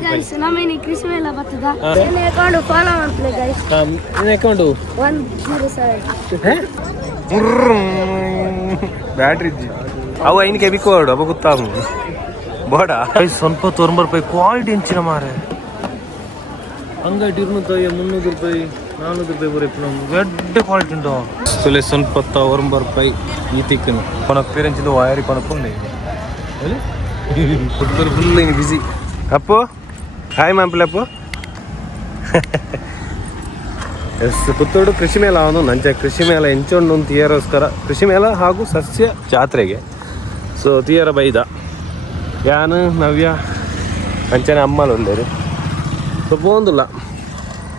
guys, nameni Krishi Mela battada. Ene account follow ಮಾಡ್ಲಿ guys. ene account 107. Battery ಇದ್ದಿ ಅವು ಐನಿಗೆ ಬಿಕ್ಕೋಡು ಅವ ಗೊತ್ತಾಗು ಬೇಡ ಸ್ವಲ್ಪ ₹90 ಕ್ವಾಲಿಟಿ ಹೆಂಚಿನ ಮಾರೆ ಅಂಗಡಿ ₹200 ₹300 ಬರೀ ದೊಡ್ಡ ಕ್ವಾಲಿಟಿ ಉಂಟು ಸುಲೆ ಸ್ವಲ್ಪ ₹90 ಈ ತಿಕ್ಕನು ಕೊನಕ್ ಪೇರೆಂಚಿಂದ ವಯರಿ ಕೊನಕ್ಕೊಂಡೆ ಫುಟ್ಬಾಲ್ ಫುಲ್ ಇನ್ನು ಬಿಸಿ ಅಪ್ಪು ಹಾಯ್ ಮಾಂಪ್ಲಪ್ಪು ಎಸ್ ಪುತ್ತೂರು ಕೃಷಿ ಮೇಳ ಅವನು ನಂಚೆ ಕೃಷಿ ಮೇಳ ಎಂಚೊಂಡು ಒಂದು ತೀಯರೋಸ್ಕರ ಕೃಷಿ ಮೇಳ ಹಾಗೂ ಸಸ್ಯ ಜಾತ್ರೆಗೆ ಸೊ ತೀಯರ ಬೈದ ಯಾನು ನವ್ಯ ಅಂಚನೆ ಅಮ್ಮಲು ಒಳ್ಳೆಯರು ಸೊ ಬೋಂದಿಲ್ಲ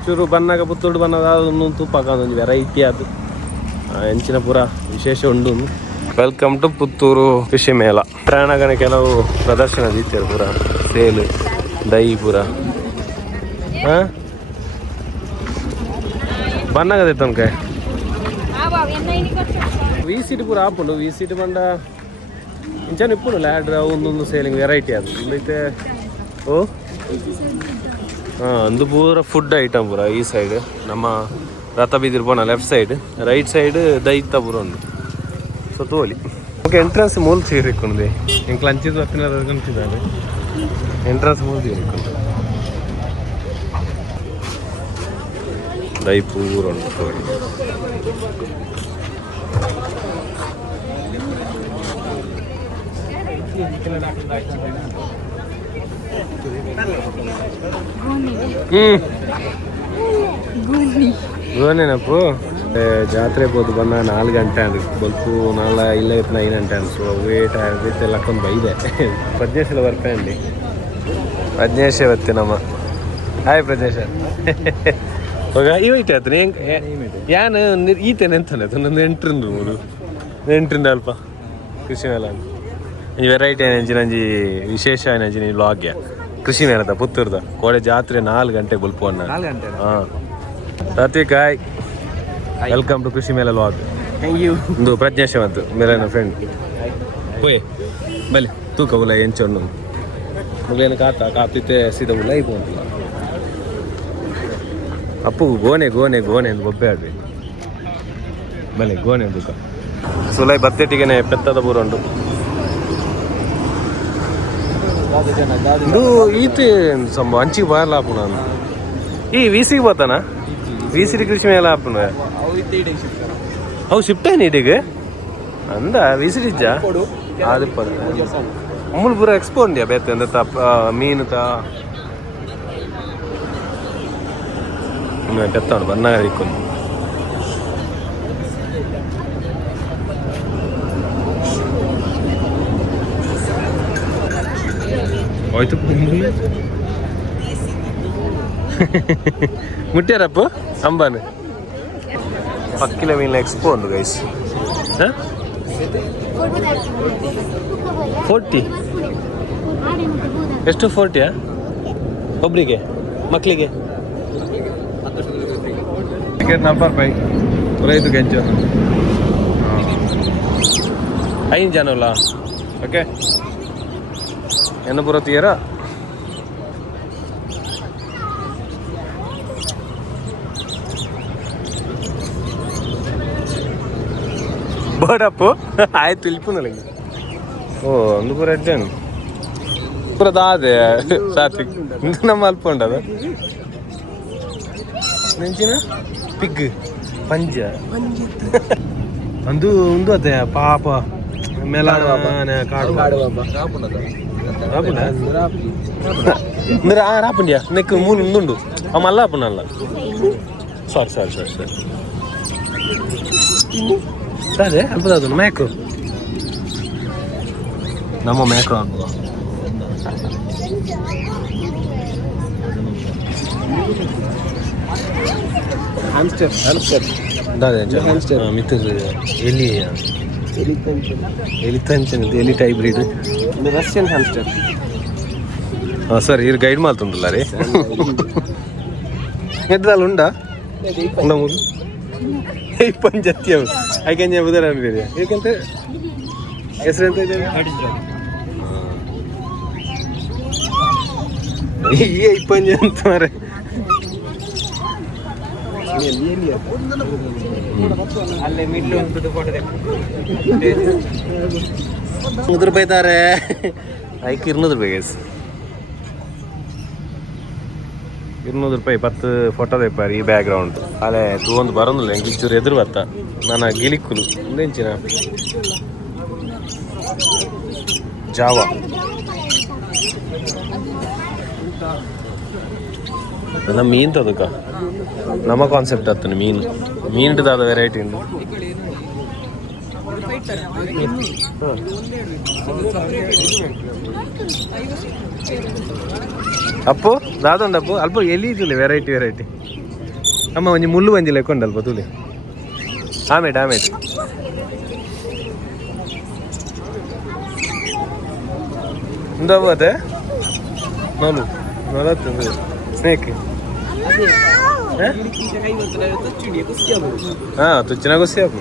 ಚೂರು ಬನ್ನಾಗ ಪುತ್ತೂರು ಬನ್ನದ ಒಂದು ತುಪ್ಪಾಕೊಂದು ವೆರೈಟಿ ಅದು ಎಂಚಿನ ಪೂರ ವಿಶೇಷ ಉಂಡು ವೆಲ್ಕಮ್ ಟು ಪುತ್ತೂರು ಕೃಷಿ ಮೇಳ ಪ್ರಾಣಗಣ ಕೆಲವು ಪ್ರದರ್ಶನ ದೀತ್ಯರು ಪೂರ ಸೇಲು ದೈ ಪೂರ ಹಾಂ ಬನ್ನಾಗದೆ ತನಕ ವಿ ಸೀಟ್ ಪೂರ ಆಪುಂಡು ವಿ ಸೀಟ್ ಬಂಡ ಇಂಚನೆ ಇಪ್ಪುಂಡು ಲ್ಯಾಡ್ರ ಒಂದೊಂದು ಸೇಲಿಂಗ್ ವೆರೈಟಿ ಅದು ಒಂದೈತೆ ಓ ಹಾಂ ಅಂದು ಪೂರ ಫುಡ್ ಐಟಮ್ ಪೂರ ಈ ಸೈಡ್ ನಮ್ಮ ರಥ ಬೀದಿರ್ ಪೋಣ ಲೆಫ್ಟ್ ಸೈಡ್ ರೈಟ್ ಸೈಡ್ ದೈತ ಪೂರ ಒಂದು ಸೊ ತೋಲಿ ಓಕೆ ಎಂಟ್ರೆನ್ಸ್ ಮೂಲ ಸೇರಿಕೊಂಡೆ ಇಂಕ್ ಲಂಚಿದ ಹೊತ್ತಿನ ಕನ್ಸಿದ್ದಾರೆ ಎಂಟ್ರೆನ್ಸ್ ಮೂಲ ಸೇರಿಕೊಂಡು ದೈ ಪೂರ ಉಂಟು ತೋಲಿ ಗೋನೆನಪ್ಪು ಜಾತ್ರೆ ಹೋದು ಬಂದ 4 ಗಂಟೆ ಅಂದ್ ಬಲ್ಪು ನಾಳ ಇಲ್ಲ 9 ಗಂಟೆ ಅನ್ಸು ವೇಟ್ ಎಲ್ಲ ಹಾಕೊಂಡು ಬೈದೆ ಪ್ರಜ್ಞೇಶ್ ಬರ್ಪೆ ಅಂಡಿ ಪ್ರಜ್ಞೇಶ್ ಇವತ್ತೆ ನಮ್ಮ ಹಾಯ್ ಪ್ರಜ್ಞೇಶ ಹೋಗ ಇವೈತೆ ಆಯ್ತು ಯಾನು ಈತೇನೆ ಅಂತಾನೆ ನಂದು 8 ಅಲ್ಪ ಕೃಷಿ ಮೇಳ ಈ ವೆರೈಟಿ ಏನಂಜಿ ನಂಜಿ ವಿಶೇಷ ಏನಂಜಿ ನೀ ವ್ಲಾಗ್ಯ ಕೃಷಿ ಮೇಳದ ಪುತ್ತೂರ್ದ ಕೋಡೆ ಜಾತ್ರೆ 4 ಗಂಟೆ ಬಲ್ಪು ಅಣ್ಣ ಹಾಂ ಸಾತ್ವಿಕ್ ಹಾಯ್ ವೆಲ್ಕಮ್ ಟು ಕೃಷಿ ಮೇಳ ವ್ಲಾಗ್ ಒಂದು ಪ್ರಜ್ಞಾಶವಂತು ಮೇಲಿನ ಫ್ರೆಂಡ್ ಹೋಯ್ ಬಲಿ ತೂಕ ಉಲ್ಲ ಎಂಚೊಂಡು ಮುಗ್ಲೇನು ಕಾತಿತ್ತೆ ಸೀದಾ ಉಲ್ಲ ಇಪ್ಪುಂಟಲ್ಲ ಅಪ್ಪು ಗೋನೆ ಅಂತ ಒಬ್ಬೆ ಆಡ್ರಿ ಬಲೆ ಗೋನೆ ತೂಕ ಸುಲೈ ಬತ್ತೆಟ್ಟಿಗೆನೆ ಪೆತ್ತದ ಪೂರ ಉಂಟು ಇದು ಈತೆ ಸಂಭವ ಅಂಚಿಗೆ ಬರಲ್ಲ ಆಪು ನಾನು ಈ ವಿಸಿಗೆ ಬರ್ತಾನ ವಿಸಿಡಿ ಕೃಷಿ ಮೇಳ ಆಪುನ ಅವು ಶಿಫ್ಟ್ ಏನು ಇಡಿಗೆ ಅಂದ ವಿಸಿಡಿಜ್ಜ ಅದು ಅಮ್ಮಳು ಪೂರ ಎಕ್ಸ್ಪೋ ಉಂಡ್ಯಾ ಬೇತೆ ಅಂದ ಮೀನು ಪೆತ್ತವನು ಬನ್ನಾಗ ಇಕ್ಕೊಂಡು ಹೋಯ್ತು ಮುಟ್ಟ್ಯಾರಪ್ಪ ಅಂಬಾನು ಪಕ್ಕಿಲ ಮೀನಿನ ಎಕ್ಸ್ಪೋ ಒಂದು ಗೈಸ್ 40 ಎಷ್ಟು 40ಯಾ ಒಬ್ರಿಗೆ ಮಕ್ಕಳಿಗೆ ಟಿಕೆಟ್ ₹40 ಪುರೈತು ಕೆಂಚು 5 ಜನಲ್ಲ ಓಕೆ ಎನ್ನ ಪುರ ತೀರ ಬೋಡಪ್ಪು ಆಯ್ತು ಇಲ್ಪು ನನಗೆ ಓ ಒಂದು ಪೂರ ಎಡ್ಡೇನು ಪೂರದ ಅದೇ ಸಾತ್ವಿಕ್ ನಮ್ಮ ಅಲ್ಪ ಉಂಟದ ನೆಂಚಿನ ಪಿಗ್ ಪಂಜ ಅಂದು ಒಂದು ಅದೇ ಪಾಪ ಮೇಲ ಕಾಡು రాపండి నెక్కు మూడు ఉండు మళ్ళా అప్పుడు అలా సారీ అదే అల్పదాదు మేకు ನಮ್ಮ ಮೇಕ್ರೋ ಆಗ್ಬೋದು ಹ್ಯಾಮ್ಸ್ಟರ್ ಮಿತ್ರ ಎಲಿ type breed Russian hamster sir ಇದು ಗೈಡ್ ಮಾಡ್తుండ్లా ರೀ ಎದ್ದಾಲು ಉಂಡಾ ಮೂರು ಪಂಚತ್ಯ ಐಕೆ చెబుతారు అనిపేది ఏకంటే ಹೆಸರು ಎಂತ ಇದೆ ಈಗ ಇಪ್ಪಂಜಿ ಅಂತ ಮಾರೆ ಅಲ್ಲೇ ಮಿಡ್ಲು ಒಂದು ₹100 ತಾರೆ ಐಕ್ ₹200 ಗೈಸ್ ₹200 10 ಫೋಟೋ ತೆಪ್ಪಾರಿ ಈ ಬ್ಯಾಕ್ ಗ್ರೌಂಡ್ ಅಲ್ಲೇ ತೂಂದು ಬರೋದಿಲ್ಲ ಹೆಂಗೆ ಚೂರು ಎದುರು ಬತ್ತ ನಾನು ಗಿಲಿಕ್ಕುಲು ಮುಂದೆಂಚಿನ ಜಾವ ನಮ್ಮ ಮೀನು ತದಕ ನಮ್ಮ ಕಾನ್ಸೆಪ್ಟ್ ಆತನು ಮೀನು ದಾದ ವೆರೈಟಿ ಉಂಟು ಅಪ್ಪು ದಾದೊಂಡಪ್ಪು ಅಲ್ಪ ಎಲ್ಲಿ ತುಲಿ ವೆರೈಟಿ ಅಮ್ಮ ಒಂಜಿ ಮುಳ್ಳು ಒಂಜಿ ಲೆಕ್ಕೊಂಡಲ್ಪ ತುಲಿ ಆಮೇಟ್ ಉಂದವತ್ತೆ ನೋಲು ಸ್ನೇಕ್ ತುಚ್ಚಿನ ಗುಸ್ಸಿ ಹಾಕು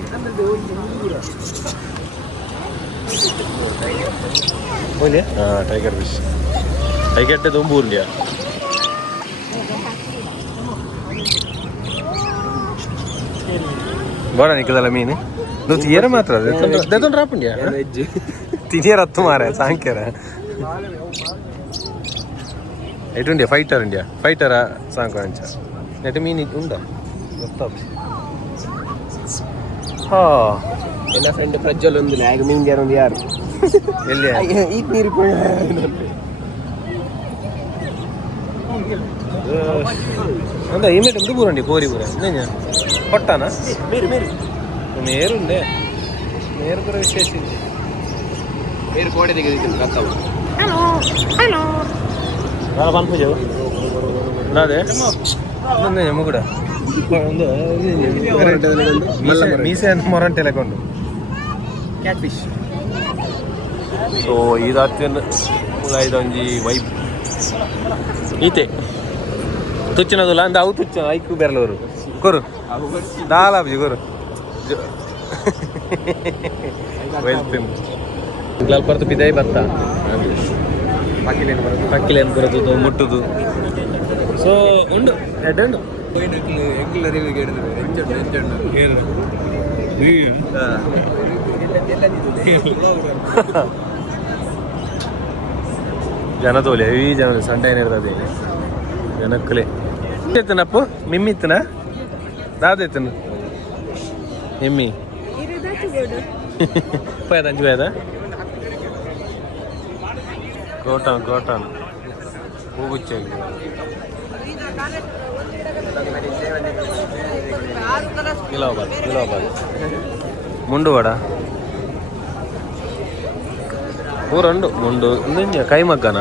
ಟೈಗರ್ ಫಿಶ್ ಟೈಗರ್ಟೆ ತುಂಬು ಉಂಡ್ಯಾ ಬೋಡ ನಿಕ್ಕದಲ್ಲ ಮೀನು ತಿಯರ ಮಾತ್ರ ದೆತೊಂದು ರಾಪುಂಡ್ಯಾ ತಿನಿಯರ ಹತ್ತು ಮಾರ ಸಾಂಕ್ಯರ ಎಟುಂಡ್ಯಾ ಫೈಟರ ಸಾಂಕು ಅಂಚ ನೆಟ್ ಮೀನು ಉಂಡ ಎಲ್ಲ ಫ್ರೆಂಡ್ ಪ್ರಜ್ವಲ್ ಒಂದು ಮೀನ್ ಒಂದು ಯಾರು ಎಲ್ಲಿ ಈಗ ನೀರು ಅಂದ ಇಮೇಟ್ ಒಂದು ಪೂರಂಡಿ ಕೋರಿ ಪೂರ ಕೊಟ್ಟಾನ ಮೇರುಂಡೆ ಮೇರು ಪೂರ ವಿಶೇಷ ಮೇರು ಕೋಡೆ ತೆಗೆದಿದ್ದೀನಿ ಕತ್ತವು ನಾಳೆ ಪಂಪುಜು ಅದೇ ಮುಗುಡ ಒಂದು ಮೀಸೆ ಅಂತ ಮೊರಂಟೆ ಲೆಕ್ಕೊಂಡು ಕ್ಯಾಟ್ ಫಿಶ್ ಸೊ ಇದಾಗ್ತೇನೆ ಇದೊಂಜಿ ವೈಪ್ ಈತೆ ತುಚ್ಚಿನದಲ್ಲ ಅಂದ ಅವು ತುಚ್ಚ ಐಕು ಬೆರಲವರು ಕೊರು ದಾಲಾಬ್ಜಿ ಕೊರು ಸ್ವಲ್ಪ ಬಿದ್ದಾಯಿ ಬತ್ತ ಪಕ್ಕಿಲೇನು ಬರೋದು ಮುಟ್ಟುದು ಸೊ ಉಂಡು ಎಡ್ಡು ಜನ ತೋಲಿ ಈ ಜನ ಸಂಡೆ ಏನಿರ್ತದೆ ಜನಕ್ಕಲೆ ಎತ್ತನಪ್ಪು ಮಿಮ್ಮಿತ್ತನ ದಾದೈತನ ಎಮ್ಮಿ ಪಯದ ಅಂಜು ಪಯದ ಕೋಟನ್ ಹೂಗುಚ್ಚೆ ಕಿಲೋಬಾದ್ ಮುಂಡು ವಡ ಊರಂಡು ಮುಂಡು ಕೈಮಗ್ಗನ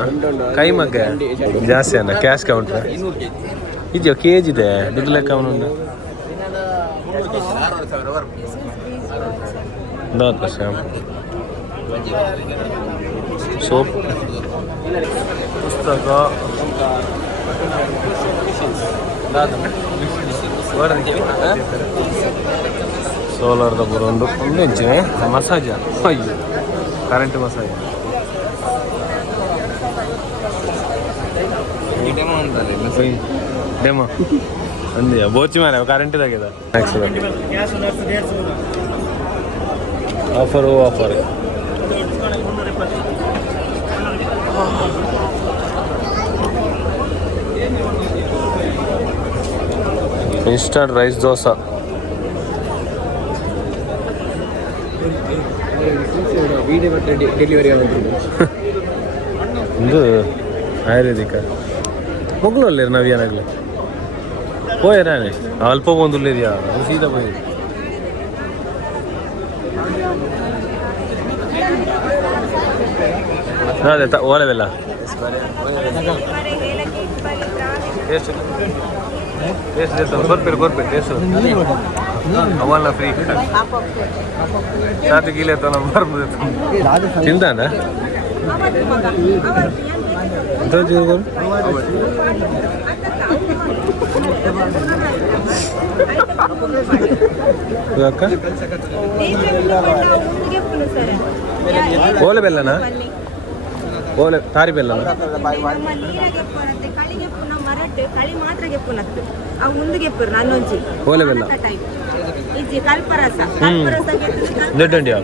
ಕೈಮಗ್ಗ ಜಾಸ್ತಿ ಅನ್ನ ಕ್ಯಾಶ್ ಕೌಂಟ್ರ್ ಇದೆಯೋ ಕೇಜ್ ಇದೆ ದುಡ್ಡು ಲೆಕ್ಕ ಅವನುಂಡು ಸೋಪ್ ಪುಸ್ತಕ ಸೋಲಾರ್ದ ಪೂರ ಉಂಡು ಹೆಂಚಿನ ಮಸಾಜ ಅಯ್ಯೋ ಕರೆಂಟ್ ಮಸಾಜ್ ಡೆಮೋ ಅಂದಿಯ ಬೋಚಿ ಮಾರ ಕರೆಂಟ್ ಇದಾಗಿದೆ ಆಫರು ಇನ್ಸ್ಟಂಟ್ ರೈಸ್ ದೋಸೆ ಇದು ಆಯುರ್ವೇದಿಕ ಮೊಗ್ಲಲ್ಲಿ ನಾವೇನಾಗಲಿ పోయారానే అల్ప పొందులు లేదు సీదా పోయి అదే ఓలే వెళ్ళ ಟೇಸ್ಟ್ ಟೇಸ್ಟ್ ಕೊರ್ಪೆ ಟೇಸ್ಟ್ ಅವಲ್ಲ ಫ್ರೀ ಸಾತಿ ಗೀಲೆ ತ ನಮ್ಮ ಬರ್ಬೋದು ತಿಂದಾನ ಅಕ್ಕ ಓಲೆ ಬೆಲ್ಲನಾ ಓಲೆ ತಾರಿ ಬೆಲ್ಲ ನಮ್ಮ ನೀರಾಗೆಪ್ಪು ಅನ್ನತ್ತೆ ಕಳಿಗೆಪ್ಪು ನಮ್ಮ ಮರಟ್ಟು ಕಳಿ ಮಾತ್ರ ಗೆಪ್ಪು ನತ್ತು ಅವು ಮುಂದೆ ಗೆಪ್ಪರು ನನ್ನೊಂಜಿ ಓಲೆ ಬೆಲ್ಲ ಟೈಪ್ ಇಜ್ಜಿ ಕಲ್ಪರಸ ದೊಡ್ಡಂಡಿಯ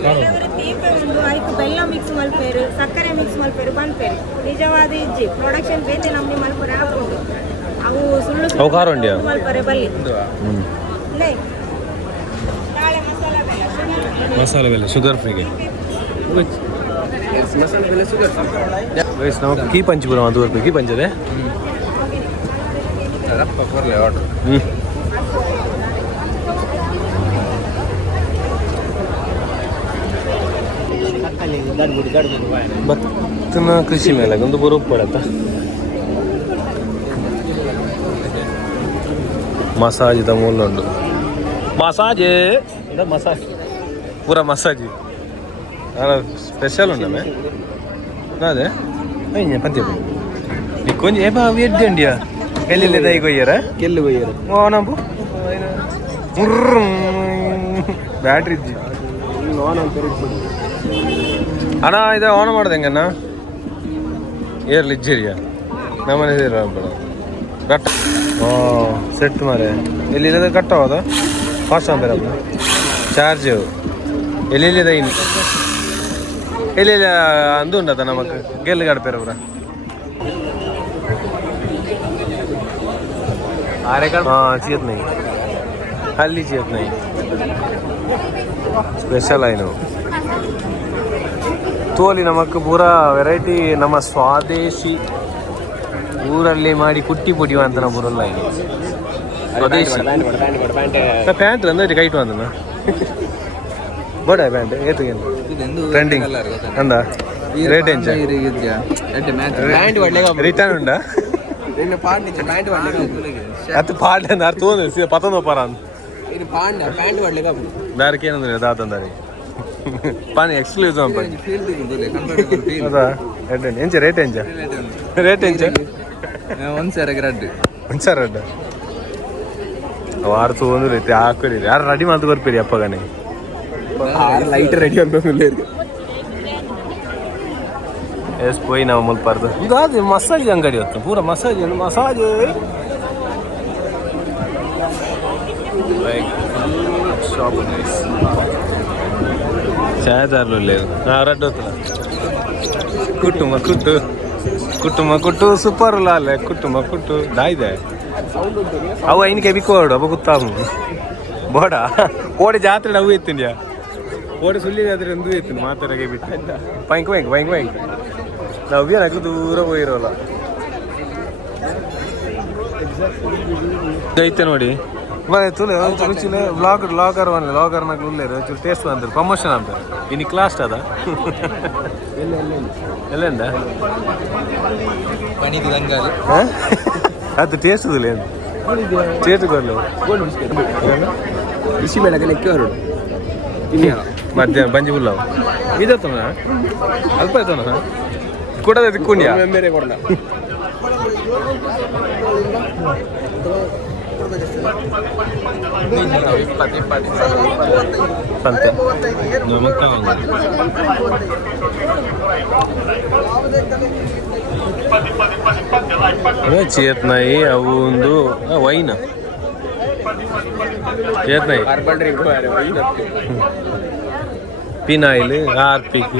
ಕೆಲವರು ತೀಪೆ ಉಂಡು ಆಯ್ತು ಬೆಲ್ಲ ಮಿಕ್ಸ್ ಮಲ್ಪೇರು ಸಕ್ಕರೆ ಮಿಕ್ಸ್ ಮಲ್ಪೇರು ಬಂದ್ಪೇರು ನಿಜವಾದ ಇಜ್ಜಿ ಪ್ರೊಡಕ್ಷನ್ ಬೇತೆ ನಮ್ಮನೆ ಮಲ್ಪರೆ ಹಾಕೊಂಡು ಅವು ಸುಳ್ಳು ಅವು ಖಾರ ಉಂಡ್ಯಾ? ಮಲ್ಪರೆ ಬಲ್ಲಿ ಲೇ ಮಸಾಲೆ ಬೆಲ್ಲ ಶುಗರ್ ಫ್ರೀಗೆ ಮಸಾಲೆ ಬೆಲ್ಲ ಶುಗರ್ ಗೈಸ್ ನಾವು ಕೀ ಪಂಚಪುರ ಅದು ರೂಪಾಯಿ ಕೀ ಪಂಚದೆ ರಪ್ಪ ಕೊರ್ಲೆ ಆರ್ಡರ್ ಭತ್ತನ ಕೃಷಿ ಮೇಲೆ ಒಂದು ಬರೋಕ್ ಪಡತ್ತ ಮಸಾಜಿದ ಮೂಲ ಉಂಟು ಮಸಾಜ್ ಮಸಾಜ್ ಪೂರ ಮಸಾಜಿ ಸ್ಪೆಷಲ್ ಉಂಟೆ ಅದೇ ಪಂಚ ನೀ ಕೊಂಚ ಏ ಬಾ ವೇಟ್ ಗಂಡಿಯಾ ಎಲ್ಲಿ ದೈ ಕೊಯ್ಯರ ಕೆಲ್ಲು ಕೊಯ್ಯರು ಓ ನಂಬು ಬ್ಯಾಟ್ರಿ ಇದ್ದಿ ಅಣ್ಣ ಇದು ಆನ್ ಮಾಡ್ದೆ ಹೆಂಗಣ್ಣ ಏರ್ಲಿ ಇಜ್ಜಿರಿಯ ನಮ್ಮನೆ ಬೇಡ ಕಟ್ ಸೆಟ್ ಮಾರೆ ಎಲ್ಲಿ ಇಲ್ಲದ ಕಟ್ ಆಗೋದು ಫಾಸ್ಟ್ ಬೇರೆ ಅದು ಚಾರ್ಜ್ ಎಲ್ಲಿದೆ ಇನ್ನು ಎಲ್ಲಿ ಅಂದು ಉಂಟದ ನಮಕ್ ಗೆಲ್ಲು ಗಡಪೇರ ಪೂರ चियत नहीं हल्ली चियत नहीं स्पेशल आयु तोली नमक पूरा वेरैटी नम स्वादेशी ಊರಲ್ಲಿ ಮಾಡಿ ಕುಟ್ಟಿ ಪುಡಿಯುವ ಅಂತ ನಾವು ಬರೋಲ್ಲ ಇಲ್ಲಿ ಸ್ವದೇಶಿ ಪ್ಯಾಂಟ್ ಅಂದ್ರೆ ಕೈಟ್ ಬಂದನ ಬಡ ಪ್ಯಾಂಟ್ ಏತಗೆ ಟ್ರೆಂಡಿಂಗ್ ಅಂದ ರೇಟ್ ಎಂಚ ರಿಟರ್ನ್ ಉಂಟಾ ಅದು ಪಾಂಡ ನಾರು ತೋಂದು ಪತ್ತೊಂದು ಪರ ದಾರಿಗೆ ಏನಂದ್ರೆ ದಾತಂದಾರಿ ಪಾನಿ ಎಕ್ಸ್ಕ್ಲೂಸಿವ್ ಅಂತ ಹೌದಾ ಎಂಚ ರೇಟ್ ಎಂಚ ರೇಟ್ ಎಂಚ ಒಂದ್ಸಾರ ರೆಡ್ ವಾರ ತಗೊಂಡು ರೀತಿ ಹಾಕೋರಿ ಯಾರು ರೆಡಿ ಮಾಡ್ತು ಬರ್ಪೇರಿ ಅಪ್ಪಗನೆ ಲೈಟ್ ರೆಡಿ ಅನ್ಬೇಕು ಎಸ್ ಪೋಯಿ ನಾವು ಮುಲ್ಪಾರ್ದು ಇದು ಮಸಾಜ್ ಅಂಗಡಿ ಹೊತ್ತು ಪೂರ ಮಸಾಜ್ ಮಸಾಜ್ షాప్ ఛాయదారులు లేదు రెడ్ అవుతున్నా కుట్టుమ కుట్టు కుట్టుమ కుట్టు సూపర్ లాలే కుట్టుమ కుట్టు దాయిದೆ ಅವು ಐನಿಕೆ ಬಿಕ್ಕೋಡು ಅಪ್ಪ ಗೊತ್ತಾವು ಬೋಡ ಕೋಡಿ ಜಾತ್ರೆ ಅವು ಎತ್ತಿಂಡ್ಯಾ ಕೋಡಿ ಸುಳ್ಳಿ ಜಾತ್ರೆ ಒಂದು ಎತ್ತಿನ ಮಾತಾಡಗೆ ಬಿಟ್ಟು ಪೈಂಕ್ ಪೈಂಕ್ ಪೈಂಕ್ ಪೈಂಕ್ ನಾವು ನಗು ದೂರ ಹೋಗಿರೋಲ್ಲ ಐತೆ ನೋಡಿ ಬರೀ ತುಲೆ ರುಚಿಲೆ ವ್ಲಾಗರ್ ಲಾಗರ್ ಒನ್ ಲಾಗರ್ನಾಗ ಉಳ್ಳೇರು ಚೂರು ಟೇಸ್ಟ್ ಅಂತಾರೆ ಪ್ರಮೋಷನ್ ಅಂತಾರೆ ಇನ್ನು ಕ್ಲಾಸ್ ಅದ ಎಲ್ಲೆಂದ ಅದು ಟೇಸ್ಟ್ ಇದಿಲ್ಲ ಏನು ಟೇಸ್ಟ್ ಕೊಡಲಿ ಬಿಸಿ ಬೆಳಗ್ಗೆ ಲೆಕ್ಕ ಹೊರಡು ಮಧ್ಯಾಹ್ನ ಬಂಜಿ ಉಳ್ಳವು ಇದತ್ತನ ಅಲ್ಪ ಆಯ್ತನ ಕೊಡೋದು ತಿಕ್ಕೊಂಡ್ಯಾ ಬೇರೆ ಕೊಡಲ್ಲ ಸಂತೆ ನಮಕ್ಕ ಚೇತ್ನಾಯಿ ಅವು ಒಂದು ವೈನ್ ಚೇತ್ನಾಯಿ ಪಿನಾಯಿಲ್ ಹಾರ್ಪಿಕ್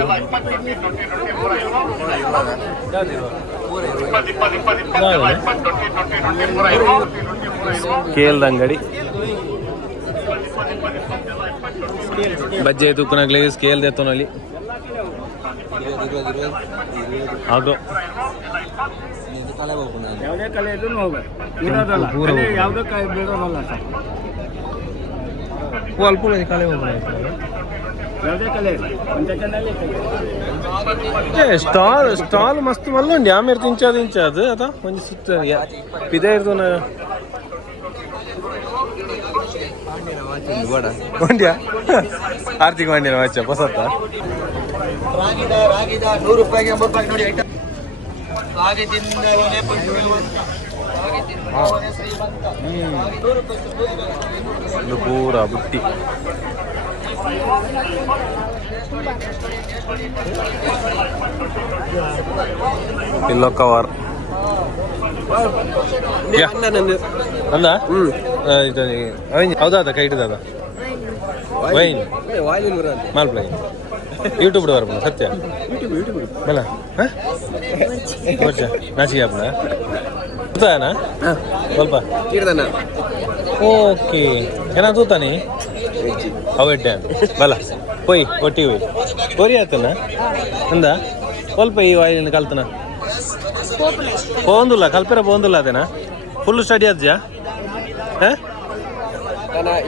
ಕೇಲ್ದ ಅಂಗಡಿ ಬಜ್ಜೆ ತುಕ್ಕನಾಗ್ಲಿ ಸ್ಕೇಲ್ ದೇತೋನಲ್ಲಿ ಆಗೋ ಯಾವುದೇ ಕಲೆ ಇದ್ರೂ ಹೋಗ್ಬೇಕು ಇರೋದಲ್ಲ ಯಾವುದೇ ಕಲೆ ಬಿಡೋದಲ್ಲ ಸರ್ ಅಲ್ಪ ಕಲೆ ಹೋಗೋಣ ಯಾವುದೇ ಕಲೆ ಒಂದು ಸೆಕೆಂಡಲ್ಲಿ ಸ್ಟಾಲ್ ಸ್ಟಾಲ್ ಮಸ್ತ್ ಮಲ್ಲುಂಡಿ ಆಮೇಲೆ ತಿಂಚದು ಇಂಚದು ಅದ ಒಂದು ಸುತ್ತ ಇದೇ ಇರ್ದು ಮಂಡ್ಯ ಆರ್ಥಿಕ ಮಂಡ್ಯನ ವಾಚ ಹೊಸತ್ತ ಒಂದು ಪೂರ ಬುಟ್ಟಿ ಪಿಲ್ಲೋ ಕವರ್ ಅಂದ ಇದು ಹೌದಾ ಕೈ ಇಟ್ಟದ ವೈನ್ ಮಾಲ್ಪ್ಲೈ ಯೂಟ್ಯೂಬ್ ಬರ್ಬೋದು ಸತ್ಯ ಬಲ ನಾಚಿಗೆ ಆಪಣ ತೂತಾನಾ ಸ್ವಲ್ಪ ಓಕೆ ಏನ ತೂತಾನಿ ಅವಡ್ಡೆ ಬಲ పోయి కొట్టి పోయి పోరి అవుతున్నా ఉందా ಸ್ವಲ್ಪ ఈ వాయిలిని కలుతున్నా పోందులా కలిపిరా పోందులా అదేనా ఫుల్ స్టడీ అజ్జా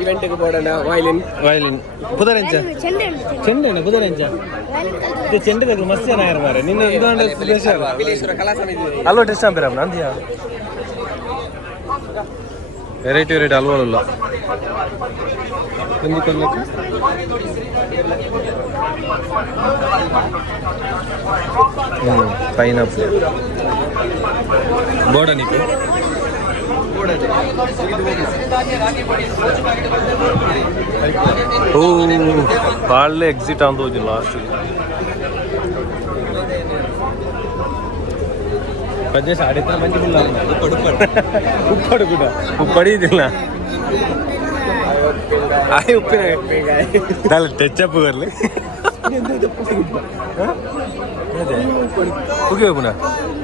ಇವೆಂಟ್ಗೆ ಬೋಡನ ವಯಲಿನ್ ಪುದರೆಂಚ ಚೆಂಡೆನ ಪುದರೆಂಚ ಚೆಂಡೆ దగ్గర ಮಸ್ತ್ ಜನ ಯಾರು ಮಾರೆ ನಿನ್ನ ಇದೊಂದು ಸ್ಪೆಷಲ್ ಅಲ್ವಾ ಟೆಸ್ಟ್ ಅಂಪಿರ ನಂದಿಯಾ ವೆರೈಟಿ ವೆರೈಟಿ ಅಲ್ವಲ್ಲ ಪೈನಾಪಲ್ ಬೋಡ ನೀಕು ಓ ಬಾಳೆ ಎಕ್ಸಿಟ್ ಅಂತ ಹೋಗಿ ಲಾಸ್ಟ್ ಪದ್ಯ ಸಾಡಿ ಮಂದಿ ಉಪ್ಪಡು ಕೂಡ ಉಪ್ಪಡಿ ಇದಿಲ್ಲ ಆಯ್ ಉಪ್ಪಿನ ಟೆಚ್ಚಪ್ ಬರ್ಲಿ ಹೋಗಿ ಪುನಃ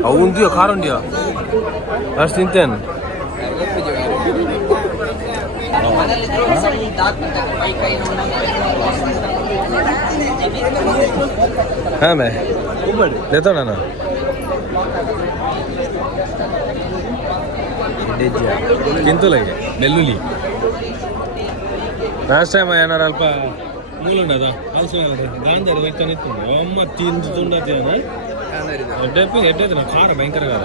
ಅವು ಉಂದಿಯೋ ಖಾರ ಉಂಡಿಯೋ ಅಷ್ಟು ತಿಂತೇನು हाँ मैं लेता हूँ ना किंतु लगे बेल्लुली लास्ट टाइम ಏನಾರ ಅಲ್ಪ ಮೂಲುಂಡದ ಆಲ್ಸೋ ಗಾಂಧಾರಿ ಹೋಗ್ತಾನೆ ಇತ್ತು ಅಮ್ಮ ತಿಂದುಂಡದೇನ ಡೆಪ್ಪಿ ಎಡ್ಡೆದ ಖಾರ ಭಯಂಕರ ಖಾರ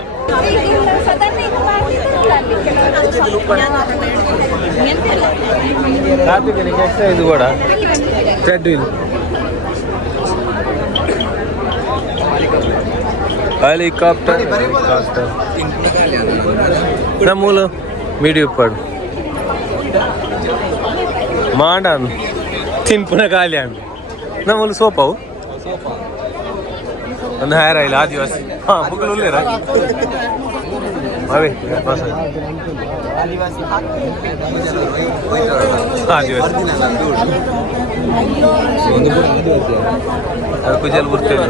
ಕಾರ್ತಿಕ್ ಎಕ್ಸ್ಟ್ರಾ ಇದು ಕೂಡ ಥ್ರೆಡ್ ವೀಲ್ ಹೆಲಿಕಾಪ್ಟರ್ ನಮ್ಮೂಲು ಮೀಡಿಯಂ ಪಡು ಮಾಂಡಾನು ತಿನ್ಪುನ ಖಾಲಿ ಆಮಿ ನಮ್ಮೂಲು ಸೋಪಾವು ಒಂದು ಹೇರ್ ಆಯಿಲ್ ಆದಿವಾಸಿ ಹಾಂ ಬುಗ್ಲು ಉಳ್ಳೇರ ಅವೇ ಆದಿವಾಸಿ ಅದು ಕುಜಲ್ ಬರ್ತೇವೆ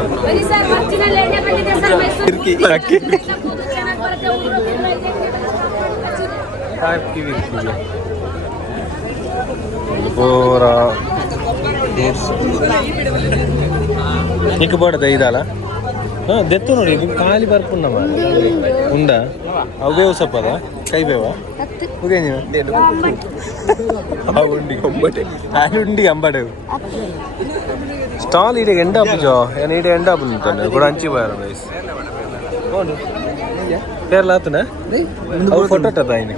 ಪೂರ నీకు పడదా ఇదాల దెత్తు ನೋಡಿ ಖಾಲಿ ಬರ್ಪುಣ್ಣ ಉಂಡ ಅವೇವು ಸಪ್ಪದ ಕೈಬೇವ ಉಂಡಿ ಒಂಬಟೆ ಉಂಡಿ ಅಂಬಡೆ ಸ್ಟಾಲ್ ಇಡೆ ಎಂಡ ಅಪ್ಪಜೋ ಏನು ಇಡೆ ಎಂಡ ಅಪ್ಪುಂತಾನೆ ಕೂಡ ಹಂಚಿ ಬಾರ ರೈಸ್ ಕೇರಳ ಆತನ ಅವು ಫೋಟೋ ಟದ ಆಯ್ನೆ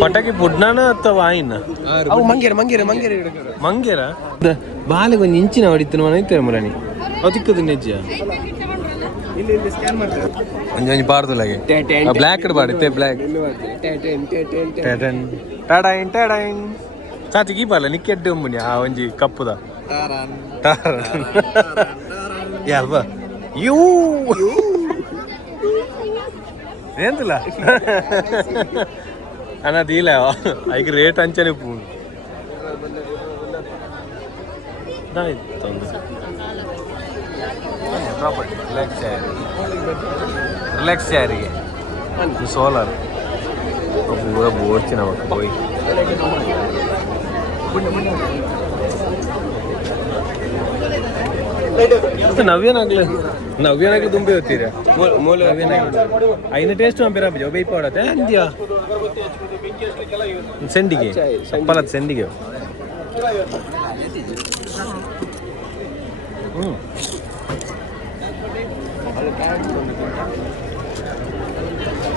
ಪಟಾಕಿ ಬುಡ್ನಾನ ಅಥವಾ ಆಯ್ನ ಅವು ಮಂಗೇರ ಬಾಲಿಗೆ ಒಂದು ಇಂಚಿನ ಹೊಡಿತು ನೈತೆ ಮುರಾಣಿ ಅವು ತಿಕ್ಕದು ನೆಜ್ಜ ಒಂಜಿ ಪಾರ್ದಲಾಗೆ ಬ್ಲ್ಯಾಕ್ ಬಾಡಿತ್ತೆ ಬ್ಲ್ಯಾಕ್ ಟಾಡೈನ್ ಟಾಡೈನ್ ಚಾಚಿಗೆ ಈ ಪಾರ್ಲ ನಿಕ್ಕೆಡ್ಡು ಅಂಬುನಿ ಆ ಒಂಜಿ ಕಪ್ಪುದ ಯಾವ ಯೂ ఏంతుల అన్నది ఇలావా అయికి రేట్ అంచనే పూ ಪ್ರಾಪರ್ಟಿ ರಿಲ್ಯಾಕ್ಸ್ ಯಾರಿಗೆ ಸೋಲಾರ್ ಪೂರ ಬೋರ್ಚಿನ ಹೋಯ್ ನವ್ಯನಾಗ್ಲಿ ತುಂಬಿ ಹೋಗ್ತೀರ ಐದು ಟೇಸ್ಟ್ ಅಂಪೇರ ಬೈಪ್ ಮಾಡತ್ತೆ ಅಂದ್ಯಾ ಸೆಂಡಿಗೆ ಸಪ್ಪಲದ ಸೆಂಡಿಗೆ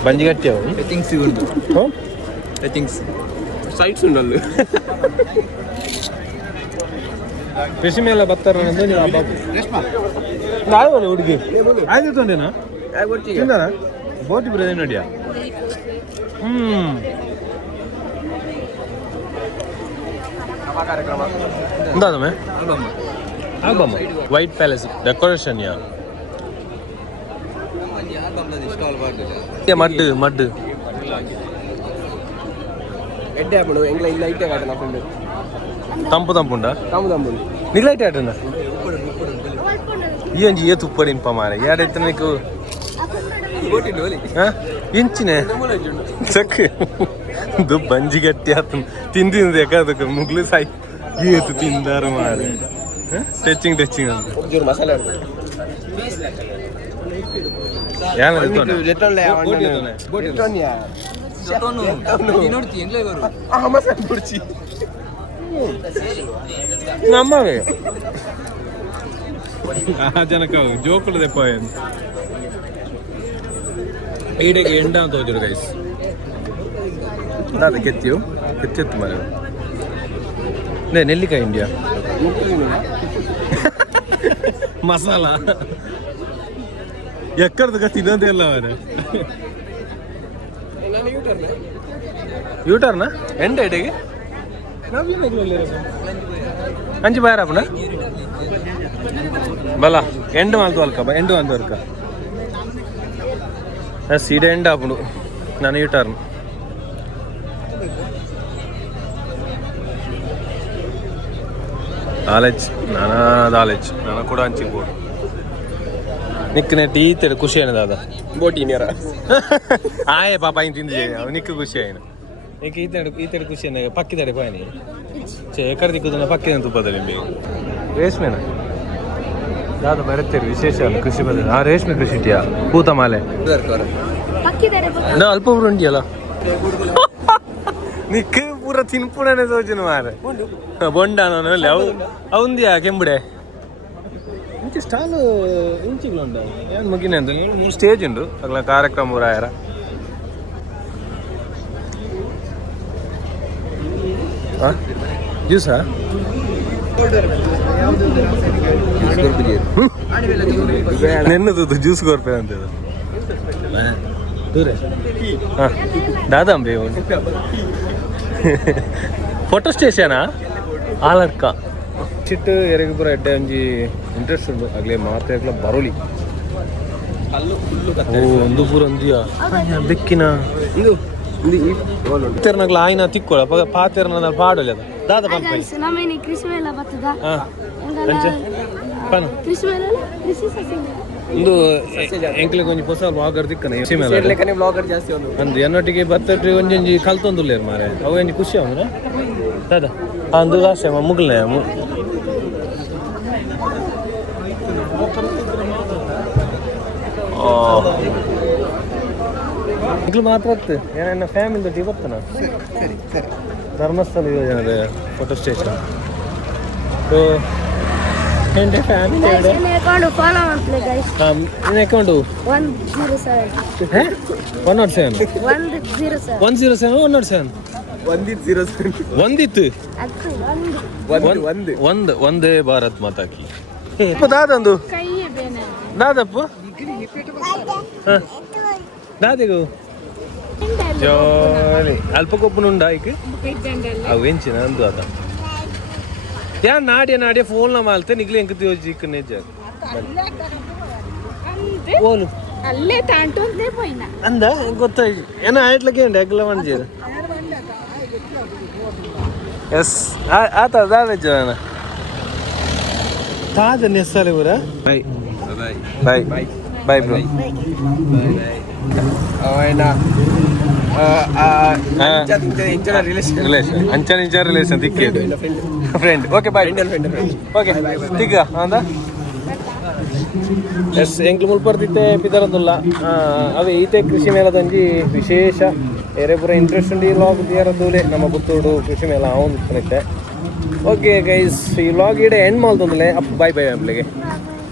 ಬಂಜಿ ಗಟ್ಟಿ ಅವು ಸೈಟ್ಸ್ ಉಂಡಲ್ಲ ಕೃಷಿ ಮೇಲೆ ಬರ್ತಾರ ನೀವು ಹಬ್ಬ ನಾಳೆ ಹುಡುಗಿ ಆಯ್ತು ತಂದೇನಾ ಬೋಟಿ ಬಿರಿಯಾನಿ ನೋಡಿಯಾ ಕಾರ್ಯಕ್ರಮ ಎಂದಾದಮೆ ಆಲ್ಬಮ್ ವೈಟ್ ಪ್ಯಾಲೇಸ್ ಡೆಕೋರೇಷನ್ ಯಾ ಮಡ್ ಮಡ್ ಎಡ್ಡೆ ಹಾಕೊಂಡು ಎಂಗ್ಲ ಇಲ್ಲ ಐಟೆ ಕಾಟನ ಫ್ರೆಂಡ್ ತಂಪು ತಂಪುಂಡ ತಮ್ಮದು ನಿಗ್ಲೈಟ್ ಆಟನ ಈ ಒಂಜಿ ಏತು ಉಪ್ಪಡಿನ್ಪ ಮಾರೆ ಯಾಡೈತೆ ನೀಕು ಎಂಚಿನೆ ಚಕ್ ಇದು ಬಂಜಿ ಗಟ್ಟಿ ಆತ ತಿಂದಿನ ಯಾಕದಕ್ಕೆ ಮುಗ್ಲು ಸಾಯಿ ಏತು ತಿಂದಾರ ಮಾರೆ ಟಚಿಂಗ್ ಟಚಿಂಗ್ ಅಂತ ಜೋರು ಮಸಾಲೆ ನಮ್ಮವೇ ಆ ಜನಕ ಜೋಕುಲು ದೆಪ್ಪ ಈಡೆಗೆ ಎಂಡ ಅಂತ ಹೋದ್ರು ಗೈಸ್ ಅದು ಕೆತ್ತೆತ್ತು ಮರ ನೆಲ್ಲಿಕಾಯಿ ಇಂಡಿಯಾ ಮಸಾಲ ಎಕ್ಕರ್ದು ಗತಿ ಇನ್ನೊಂದೇ ಅಲ್ಲ ಅವರ ಯೂಟರ್ನ ಎಂಡ ಇಡೆಗೆ ಅಂಚು ಬಾರಪ್ಪನ ಬಲ ಎಂಡು ಮಾಲ್ತು ಅಲ್ಕ ಎಂಡು ಅಂದು ಅಲ್ಕ ಸೀಡೆ ಎಂಡ ಆಪುಡು ನಾನು ಯೂಟರ್ನ್ ನಾಲೆಜ್ ನಾಲೆಜ್ ನಾನು ಕೂಡ ಹಂಚಿಬೋದು ನಿಕ್ಕನೆ ಟೀ ತೆಡು ಖುಷಿ ಏನದ ಬೋಟಿ ನೀರ ಆಯೇ ಪಾಪ ಹಿಂಗೆ ತಿಂದಿದ್ದೆ ಅವು ನಿಕ್ಕ ಖುಷಿ ಆಯ್ನು ಈಗ ಈತೆಡು ಖುಷಿ ಏನ ಪಕ್ಕಿದಡೆ ಪಾಯನಿ ಎಕಡೆ ದಿಕ್ಕುದನ್ನ ಪಕ್ಕಿದ ತುಪ್ಪದಲ್ಲಿ ಬೇಗ ರೇಷ್ಮೆನ ಯಾವ್ದು ಬರುತ್ತೇವೆ ವಿಶೇಷ ಕೃಷಿ ಬದ ಆ ರೇಷ್ಮೆ ಕೃಷಿ ಇಟ್ಟಿಯಾ ಪೂತ ಮಾಲೆ ನಾ ಅಲ್ಪ ಉಂಡಿಯಲ್ಲ ನಿಕ್ಕ ಪೂರ ತಿನ್ಪುಣನೆ ಸೋಚನೆ ಮಾರೆ ಬೊಂಡಾನ ಅವು ಅವಂದಿಯಾ ಕೆಂಬುಡೆ ಇಂಚೆ ಸ್ಟಾಲ್ ಇಂಚಿಗಳುಂಡ ಏನು ಮುಗಿನ ಅಂತ 3 ಸ್ಟೇಜ್ ಉಂಡು ಅಗ್ಲ ಕಾರ್ಯಕ್ರಮ ರಾಯರ ಜ್ಯೂಸಾ ನೆನ್ನದು ಜ್ಯೂಸ್ ಕೊರ್ಪೆ ಅಂತ ದೂರ ಹಾಂ ದಾದಾಂಬೆ ಫೋಟೋ ಸ್ಟೇಷನಾ ಆಲರ್ಕ ಚಿಟ್ಟು ಎರೆಗೆ ಪೂರ ಎಡ್ಡೆ ಒಂಜಿ ಇಂಟ್ರೆಸ್ಟ್ ಉಂಟು ಆಗಲೇ ಮಾತಾಡ್ಲ ಬರೋಲಿ ಓ ಒಂದು ಪೂರ ಒಂದಿಯಾ ಬೆಕ್ಕಿನ ಇದು ತೆರ್ನಗ್ಲ ಆಯ್ನ ತಿಕ್ಕೋಳ ಪಾತೆರ್ನ ಪಾಡೋಲಿ ಅದು ದಾದ ಬಂಪ ನಮ್ಮನೆ ಕೃಷಿ ಮೇಳ ಬರ್ತದ ಕೃಷಿ ಮೇಳ ಒಂದು ಎಂಕ್ಲಿಗೆ ಒಂಜಿ ಹೊಸ ಬ್ಲಾಗರ್ ದಿಕ್ಕನೆ ಬ್ಲಾಗರ್ ಜಾಸ್ತಿ ಒಂದು ಎನ್ನೊಟ್ಟಿಗೆ ಬತ್ತಟ್ರಿ ಒಂಜಿ ಕಲ್ತೊಂದುಲ್ಲೇರು ಮಾರೆ ಅವು ಒಂಜಿ ಖುಷಿ ಅವನು ದಾದ ಒಂದು ಲಾಸ್ಟ್ ಮುಗ್ಲನೆ ಮಕ್ಳು ಮಾತ್ರ ಏನ ಫ್ಯಾಮಿಲಿ ಜೊತೆ ಬರ್ತಾನ ಧರ್ಮಸ್ಥಳ ಯೋಜನೆ ಫೋಟೋ ಸ್ಟೇಷನ್ ಸೊ എൻ്റെ ഫാമിലി അക്കൗണ്ട് ഫോളോ ಮಾಡ್ತಲೇ ಗೈಸ್ ನಿನ್ನ ಅಕೌಂಟ್ 107 ಒಂದಿತ್ತು ಒಂದೇ ಭಾರತ್ ಮಾತಾಕಿ ದಾದಂದು ದಾದಪ್ಪು ದಾದಿಗೂ ಜೋಲಿ ಅಲ್ಪ ಕೊಪ್ಪನುಂಡ ಆಯ್ಕೆ ಅವು ಎಂಚಿನ ಅಂದು ಅದ ಯಾ ನಾಡ್ಯ ಫೋನ್ ಮಾಲ್ತೆ ನಿಗ್ಲಿ ಎಂಕ ಯೋಜಿಕ್ ನಿಜ ಓಲು ಅಲ್ಲೇ ತಾಂಟು ಅಂತೆ ಪೋಯಿನ ಅಂದ ಗೊತ್ತಾಯ್ತು ಏನೋ ಆಯ್ಟ್ಲಕ್ಕೆ ಉಂಡೆ ಅಗ್ಲ ಮಂಜೀರ ಎಸ್ ಆತ ದಾದ ಜನ ತಾದ ನೆಸ್ಸಲೆ ಪೂರ bye bye bye bye bro ಅಂಚನ ರಿಲೇಷನ್ ತಿಕ್ಕಿ ಫ್ರೆಂಡ್ ಓಕೆ ಬಾಯ್ ಓಕೆ ತಿಕ್ಕ ಅಂದ ಎಸ್ ಎಂಕ್ಲು ಮುಲ್ಪರ್ದಿತ್ತೆ ಪಿದರದುಲ್ಲ ಅವೇ ಈತೆ ಕೃಷಿ ಮೇಳದಂಜಿ ವಿಶೇಷ ಎರೆ ಪೂರ ಇಂಟ್ರೆಸ್ಟ್ ಉಂಡು ಈ ಲಾಗ್ ದಿಯರದೂಲೆ ನಮ್ಮ ಪುತ್ತೂರು ಕೃಷಿ ಮೇಳ ಅವನಿತ್ತೆ ಓಕೆ ಗೈಸ್ ಈ ಲಾಗ್ ಈಡೆ ಎಂಡ್ ಮಾಡ್ತಂದಲೆ ಅಪ್ ಬಾಯ್ ಬಾಯ್ ಫ್ಯಾಮಿಲಿಗೆ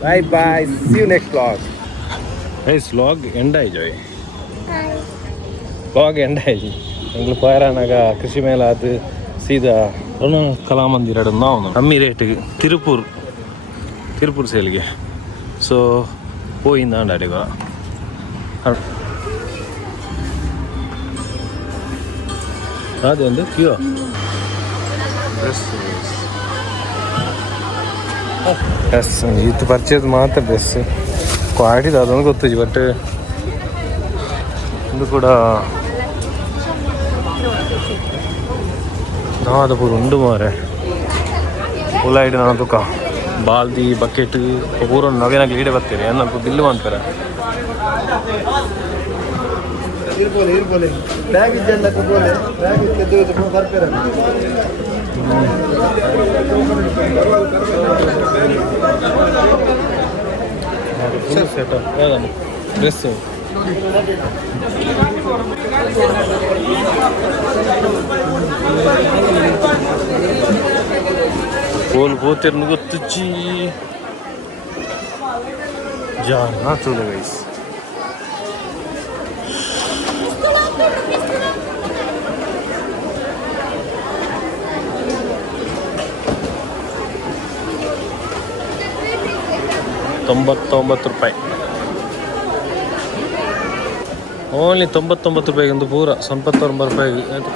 bye bye see you next vlog guys vlog end ಆಯ್ತು ಲಾಗ್ ಎಂಡ್ ಆಯ್ತು ಎಂಗ್ಲು ಪಾಯರಾನಾಗ ಕೃಷಿ ಮೇಳ ಅದು ಸೀದಾ ಕಲಾಮಂದಿರ ನಾವು ಕಮ್ಮಿ ರೇಟಿಗೆ ತಿರುಪೂರ್ ಸೇಲ್ಗೆ ಸೊ ಹೋಯಿಂದ ಅಡಿಗ ಅದೊಂದು ಕ್ಯೂ ಡ್ರೆಸ್ ಎಸ್ ಇದು ಪರ್ಚೇಸ್ ಮಾತ್ರ ಡ್ರೆಸ್ ಕ್ವಾಲಿಟಿ ಅದೊಂದು ಗೊತ್ತಿದ್ದು ಬಟ್ ಇದು ಕೂಡ ನಾದ ಪೂರ ಉಂಡು ಮಾರೆ ಉಲಾಯಿಡ್ ನಾನು ತುಕ ಬಾಲ್ದಿ ಬಕೆಟ್ ಪೂರ ನವೇನಾಗಿ ಲೀಡೆ ಬರ್ತೀರಿ ಅನ್ನೋದು ಬಿಲ್ಲು ಮಾಡ್ತಾರೆ ಸೆಟಪ್ ಡ್ರೆಸ್ಸು बोल तेरे को तुझी जाना चले गाइस ₹99 ಓನ್ಲಿ ₹99 ಒಂದು ಪೂರ ₹99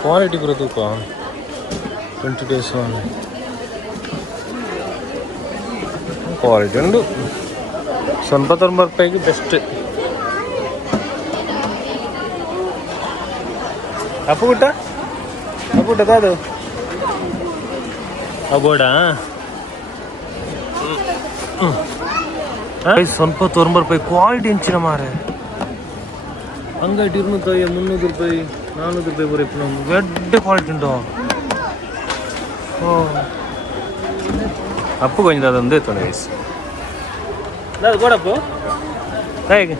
ಕ್ವಾಲಿಟಿ ಪೂರ ತೂಕ 20 days ಕ್ವಾಲಿಟಿ ಉಂಟು ₹99 ಬೆಸ್ಟ್ ಅಪ್ಪುಗುಟ್ಟ ಕಾದು ಅಬೋಡ ₹99 ಕ್ವಾಲಿಟಿ ಹೆಂಚಿನ ಮಾರೆ ಅಂಗಡಿ ₹200 ₹300 ಪೂರ ಎಡ್ಡೆ ಕ್ವಾಲಿಟಿ ಉಂಟು ಅಪ್ಪು ಕೊಂಚ ಅದೊಂದು ಇತ್ತು ಗೈಸ್ ಅದು ಕೊಡಪ್ಪು ಹೇಗೆ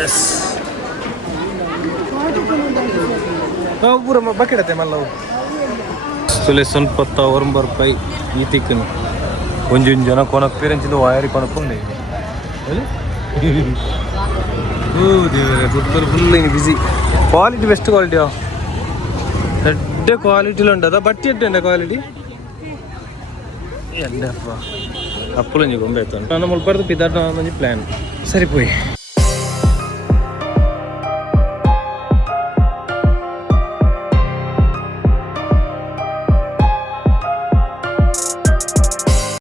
ಎಸ್ ಪೂರ ಬಕೆಡತ್ತೆ ಮಲ್ಲವು ₹99 ಈ ತಿಕ್ಕನು ಒಂಜಿ ಜನ ಕೊನಕ್ ಪೇರೆಂಚಿಂದ ವಾಯರಿ ಕೊನಕ್ಕೊಂಡೆ ಫುಟ್ಬಾಲ್ ಫುಲ್ ಬಿಸಿ ಕ್ವಾಲಿಟಿ ಬೆಸ್ಟ್ ಕ್ವಾಲಿಟಿಯಾ എന്റെ ക്വാളിറ്റിയിലുണ്ട് അതാ പറ്റിയിട്ട് എൻ്റെ ക്വാളിറ്റി എൻ്റെ അപ്പ അപ്പോഴും കൊമ്പെത്താൻ നമ്മൾ ഇപ്പുറത്ത് പിതാട്ടാണെന്ന് പ്ലാൻ സരി പോയി